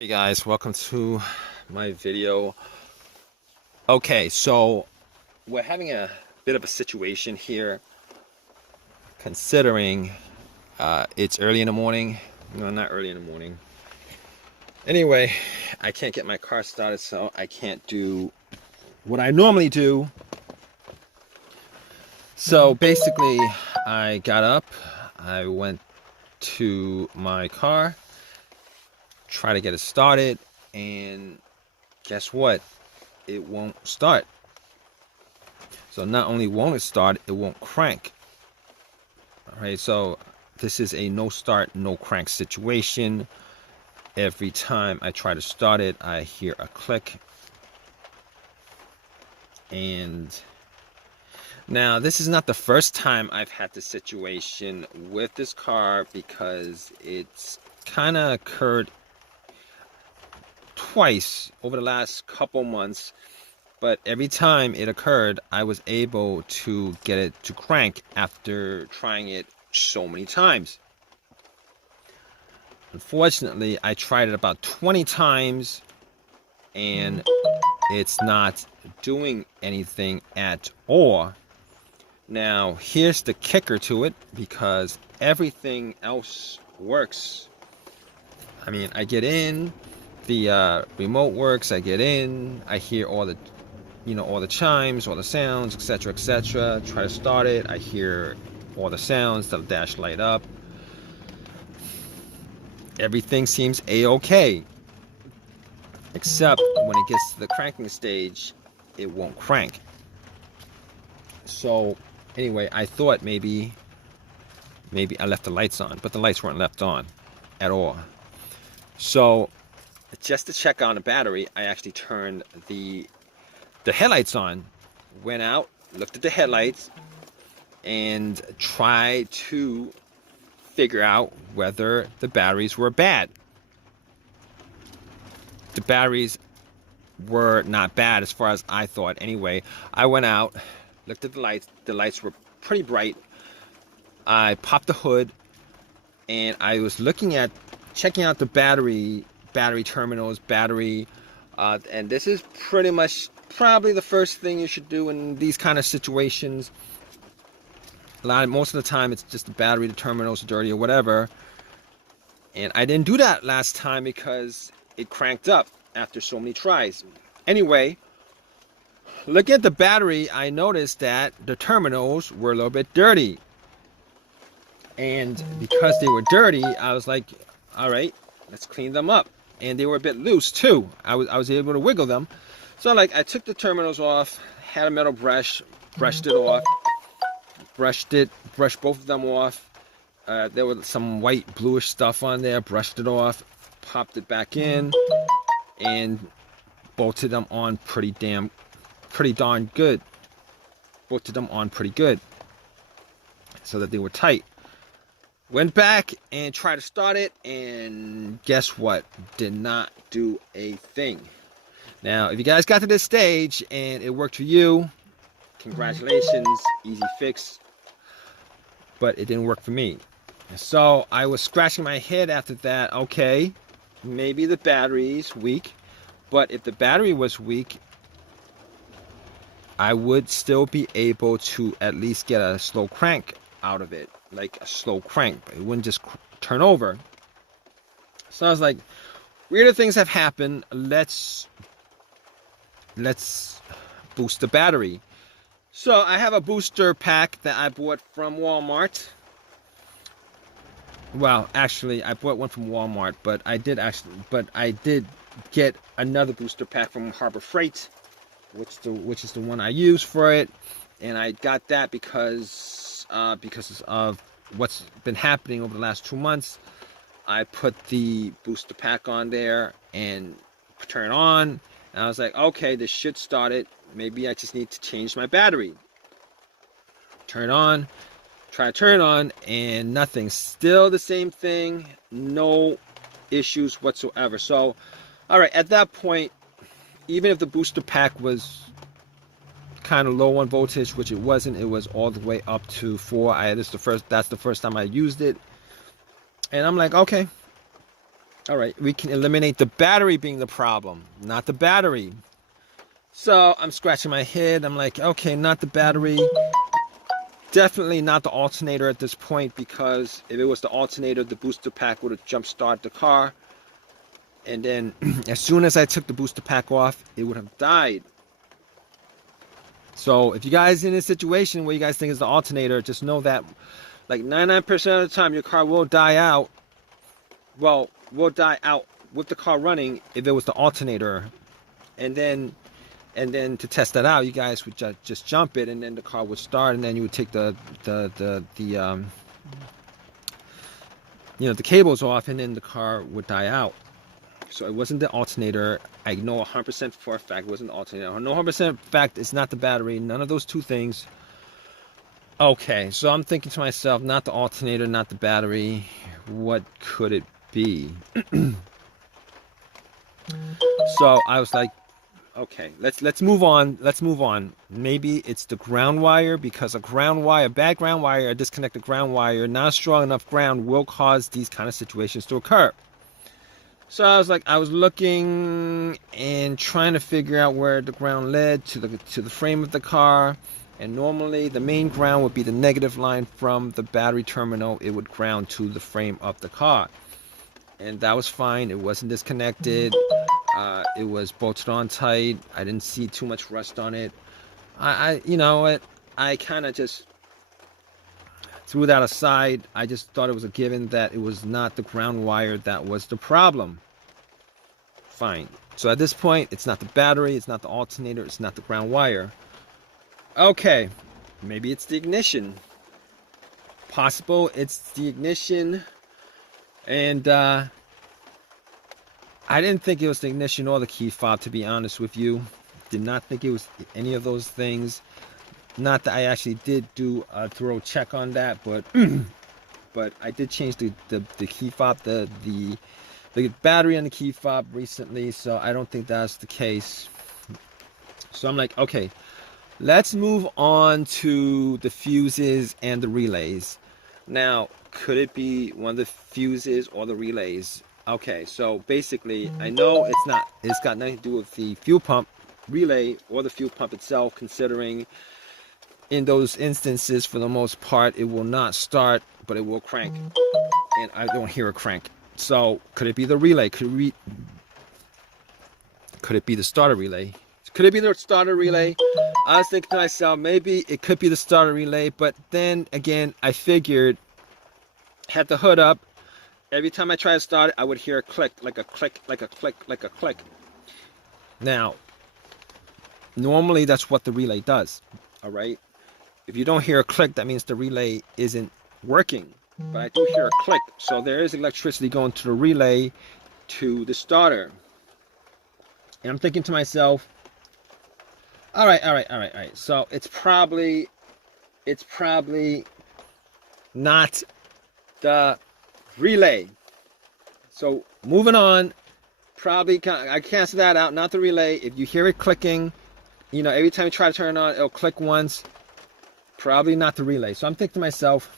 Hey guys, welcome to my video. Okay, so we're having a bit of a situation here considering it's early in the morning. No, not early in the morning. Anyway, I can't get my car started, so I can't do what I normally do. So basically, I got up, I went to my car, tried to get it started, and guess what? It won't start. So not only won't it start, it won't crank. All right, so this is a no start, no crank situation. Every time I try to start it, I hear a click. And now this is not the first time I've had this situation with this car, because it's kind of occurred twice over the last couple months. But every time it occurred, I was able to get it to crank after trying it so many times. Unfortunately, I tried it about 20 times and it's not doing anything at all. Now, here's the kicker to it, because everything else works. I mean, I get in, the remote works, I get in, I hear all the all the chimes, all the sounds, etc., etc. Try to start it, I hear all the sounds, the dash light up. Everything seems a-okay, except when it gets to the cranking stage, it won't crank. So anyway, I thought maybe I left the lights on, but the lights weren't left on at all. So just to check on the battery, I actually turned the headlights on, went out, looked at the headlights, and tried to figure out whether the batteries were bad. The batteries were not bad as far as I thought. Anyway, I went out, looked at the lights. The lights were pretty bright. I popped the hood, and I was checking out the battery terminals, and this is pretty much probably the first thing you should do in these kind of situations. Most of the time, it's just the terminals are dirty or whatever. And I didn't do that last time because it cranked up after so many tries. Anyway, looking at the battery, I noticed that the terminals were a little bit dirty. And because they were dirty, I was like, all right, let's clean them up. And they were a bit loose too. I was able to wiggle them. So I took the terminals off, had a metal brush, brushed it off, brushed both of them off. There was some white bluish stuff on there, brushed it off, popped it back in, and bolted them on pretty darn good. Bolted them on pretty good so that they were tight. Went back and tried to start it, and guess what? Did not do a thing. Now, if you guys got to this stage and it worked for you, congratulations, easy fix. But it didn't work for me. So I was scratching my head after that. Okay, maybe the battery's weak, but if the battery was weak, I would still be able to at least get a slow crank out of it, like a slow crank. It wouldn't just turn over. So I was like, weirder things have happened. Let's boost the battery. So I have a booster pack that I bought from Walmart. Well, actually, I bought one from Walmart, but I did get another booster pack from Harbor Freight, which is the one I use for it. And I got that because of what's been happening over the last 2 months. I put the booster pack on there and turn it on, and I was like, okay, this should start it. Maybe I just need to change my battery. Turn it on, try to turn it on, and nothing. Still the same thing, no issues whatsoever. So, all right, at that point, even if the booster pack was kind of low on voltage, which it wasn't, it was all the way up to 4. That's the first time I used it, and I'm like, okay, All right, we can eliminate the battery being the problem, not the battery. So I'm scratching my head. I'm like, okay, not the battery. Definitely not the alternator at this point, because if it was the alternator, the booster pack would have jump-started the car. And then as soon as I took the booster pack off, it would have died. So if you guys in a situation where you guys think it's the alternator, just know that like 99% of the time your car will die out. Well, will die out with the car running if it was the alternator. And then to test that out, you guys would just jump it, and then the car would start, and then you would take the cables off, and then the car would die out. So it wasn't the alternator. I know 100% for a fact it wasn't the alternator. I know 100% fact it's not the battery. None of those two things. Okay, so I'm thinking to myself, not the alternator, not the battery. What could it be? So I was like, okay, let's move on. Let's move on. Maybe it's the ground wire, because a bad ground wire, a disconnected ground wire, not strong enough ground will cause these kind of situations to occur. So I was looking and trying to figure out where the ground led to the frame of the car. And normally the main ground would be the negative line from the battery terminal. It would ground to the frame of the car. And that was fine. It wasn't disconnected. It was bolted on tight. I didn't see too much rust on it. I kind of just threw that aside. I just thought it was a given that it was not the ground wire that was the problem. Fine. So at this point, it's not the battery, it's not the alternator, it's not the ground wire. Okay, maybe it's the ignition. Possible it's the ignition. And I didn't think it was the ignition or the key fob, to be honest with you. Did not think it was any of those things. Not that I actually did do a thorough check on that, but I did change the key fob, the battery on the key fob recently, so I don't think that's the case. So I'm like, okay, let's move on to the fuses and the relays. Now, could it be one of the fuses or the relays? Okay, so basically, I know it's got nothing to do with the fuel pump relay or the fuel pump itself, considering in those instances, for the most part, it will not start, but it will crank. And I don't hear a crank. So, could it be the relay? Could it be the starter relay? Could it be the starter relay? I was thinking to myself, maybe it could be the starter relay, but then again, I figured, had the hood up, every time I try to start it, I would hear a click, like a click, like a click, like a click. Now, normally that's what the relay does, all right? If you don't hear a click, that means the relay isn't working. But I do hear a click, so there is electricity going to the relay to the starter. And I'm thinking to myself, all right. So it's probably not the relay. So moving on, I cancel that out, not the relay. If you hear it clicking, every time you try to turn it on, it'll click once. Probably not the relay. So I'm thinking to myself,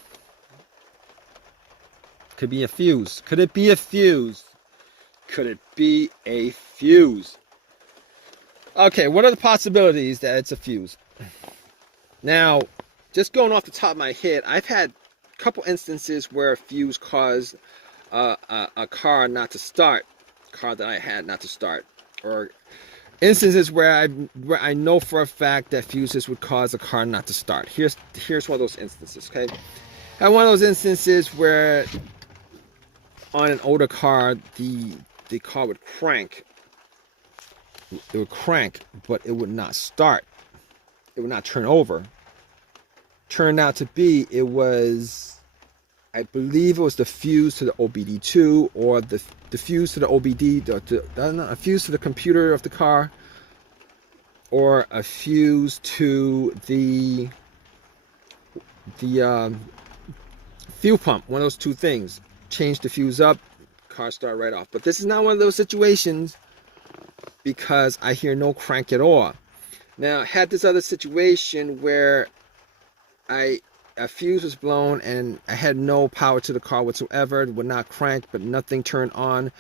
could be a fuse. Could it be a fuse? Could it be a fuse? Okay, what are the possibilities that it's a fuse? Now, just going off the top of my head, I've had a couple instances where a fuse caused a car not to start. A car that I had not to start. Or instances where I know for a fact that fuses would cause a car not to start. Here's one of those instances, okay? I had one of those instances where on an older car, the car would crank. It would crank, but it would not start. It would not turn over. Turned out to be, I believe it was the fuse to the OBD2 or the fuse to the OBD, a fuse to the computer of the car, or a fuse to the fuel pump. One of those two things. Change the fuse up, car start right off. But this is not one of those situations, because I hear no crank at all. Now, I had this other situation where I a fuse was blown, and I had no power to the car whatsoever. It would not crank, but nothing turned on.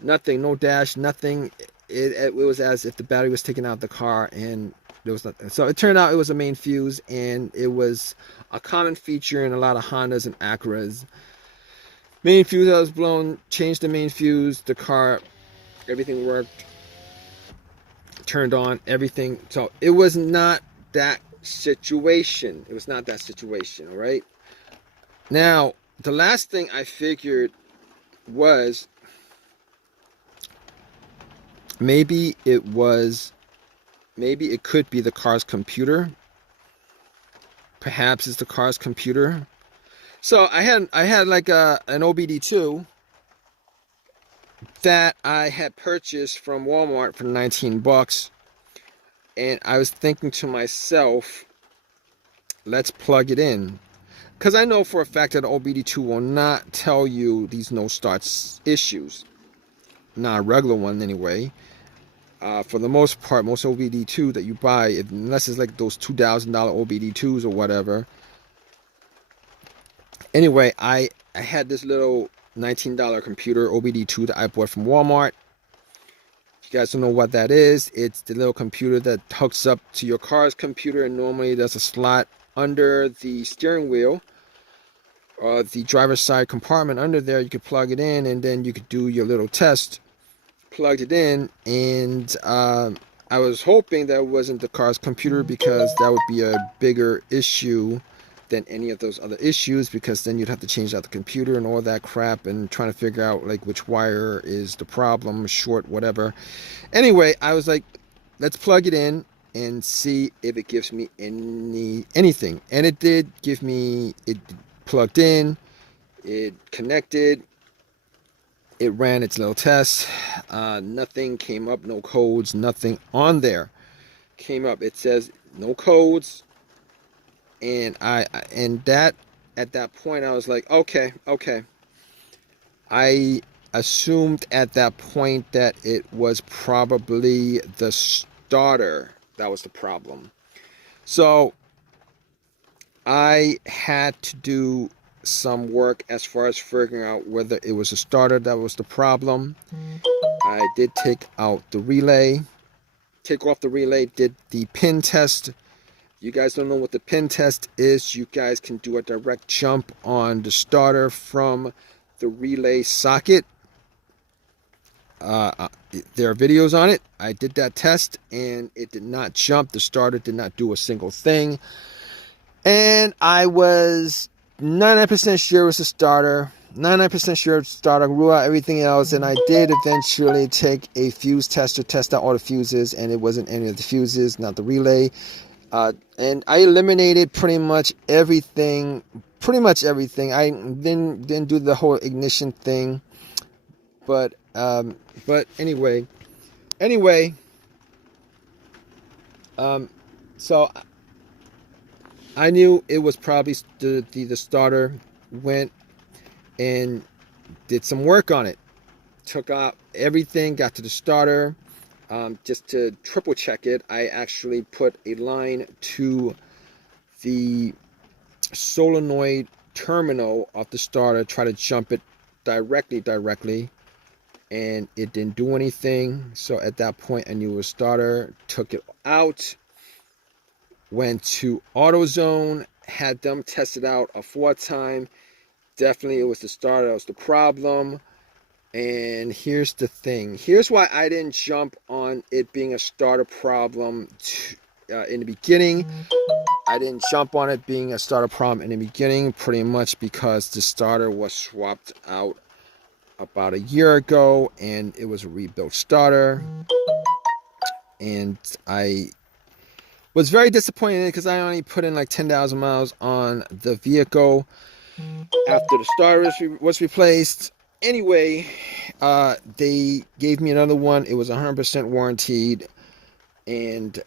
Nothing, no dash, nothing. It was as if the battery was taken out of the car, and there was nothing. So it turned out it was a main fuse, and it was a common feature in a lot of Hondas and Acuras. Main fuse that was blown, changed the main fuse, the car, everything worked, turned on, everything. So it was not that situation. It was not that situation, all right? Now, the last thing I figured was maybe it could be the car's computer. Perhaps it's the car's computer. So I had like an OBD2 that I had purchased from Walmart for 19 bucks. And I was thinking to myself, let's plug it in. Because I know for a fact that OBD2 will not tell you these no starts issues. Not a regular one anyway. For the most part, most OBD2 that you buy, unless it's like those $2,000 OBD2s or whatever. Anyway, I had this little $19 computer OBD2 that I bought from Walmart. If you guys don't know what that is, it's the little computer that hooks up to your car's computer, and normally there's a slot under the steering wheel or the driver's side compartment under there. You could plug it in, and then you could do your little test. Plugged it in, and I was hoping that wasn't the car's computer, because that would be a bigger issue than any of those other issues, because then you'd have to change out the computer and all that crap and trying to figure out like which wire is the problem, short, whatever. Anyway, I was like, let's plug it in and see if it gives me anything. And it did give me, it plugged in, it connected, it ran its little test. Nothing came up, no codes, nothing on there came up. It says no codes. And at that point I was like, okay. I assumed at that point that it was probably the starter that was the problem. So I had to do some work as far as figuring out whether it was the starter that was the problem. I did take off the relay, did the pin test. You guys don't know what the pin test is, you guys can do a direct jump on the starter from the relay socket. There are videos on it. I did that test and it did not jump. The starter did not do a single thing. And I was 99% sure it was the starter. 99% sure it's the starter. Rule out everything else. And I did eventually take a fuse tester, test out all the fuses, and it wasn't any of the fuses, not the relay. And I eliminated pretty much everything. I didn't do the whole ignition thing. But anyway. So I knew it was probably the starter. Went and did some work on it. Took out everything, got to the starter. Just to triple check it, I actually put a line to the solenoid terminal of the starter, try to jump it directly, and it didn't do anything. So at that point I knew it was starter. Took it out, went to AutoZone, had them test it out a fourth time. Definitely it was the starter that was the problem. And here's the thing. Here's why I didn't jump on it being a starter problem in the beginning. I didn't jump on it being a starter problem in the beginning, pretty much because the starter was swapped out about a year ago, and it was a rebuilt starter. And I was very disappointed in it because I only put in like 10,000 miles on the vehicle after the starter was replaced. Anyway, they gave me another one. It was 100% warranted, and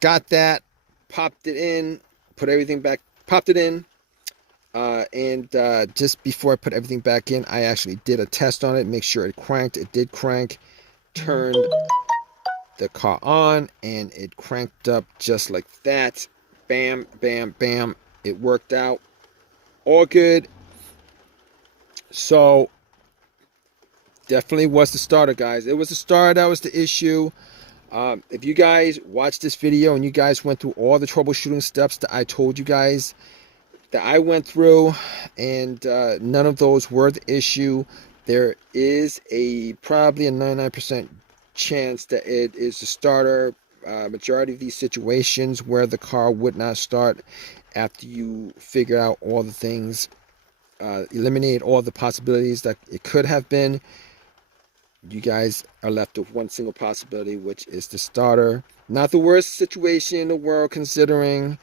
got that, popped it in, put everything back, popped it in, and just before I put everything back in, I actually did a test on it, make sure it cranked. It did crank. Turned the car on, and it cranked up just like that. Bam, bam, bam. It worked out all good. So definitely was the starter, guys. It was the starter that was the issue. If you guys watched this video and you guys went through all the troubleshooting steps that I told you guys that I went through, and none of those were the issue, there is probably a 99% chance that it is the starter. Majority of these situations where the car would not start after you figure out all the things, eliminate all the possibilities that it could have been, you guys are left with one single possibility, which is the starter. Not the worst situation in the world considering,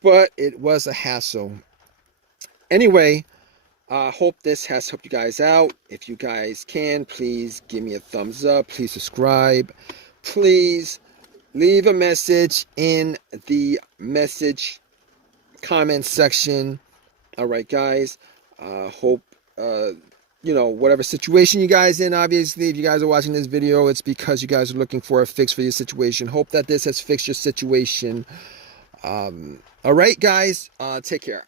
but it was a hassle. Anyway, I hope this has helped you guys out. If you guys can, please give me a thumbs up. Please subscribe. Please leave a message in the message comment section. All right, guys. Hope, whatever situation you guys in, obviously, if you guys are watching this video, it's because you guys are looking for a fix for your situation. Hope that this has fixed your situation. All right, guys. Take care.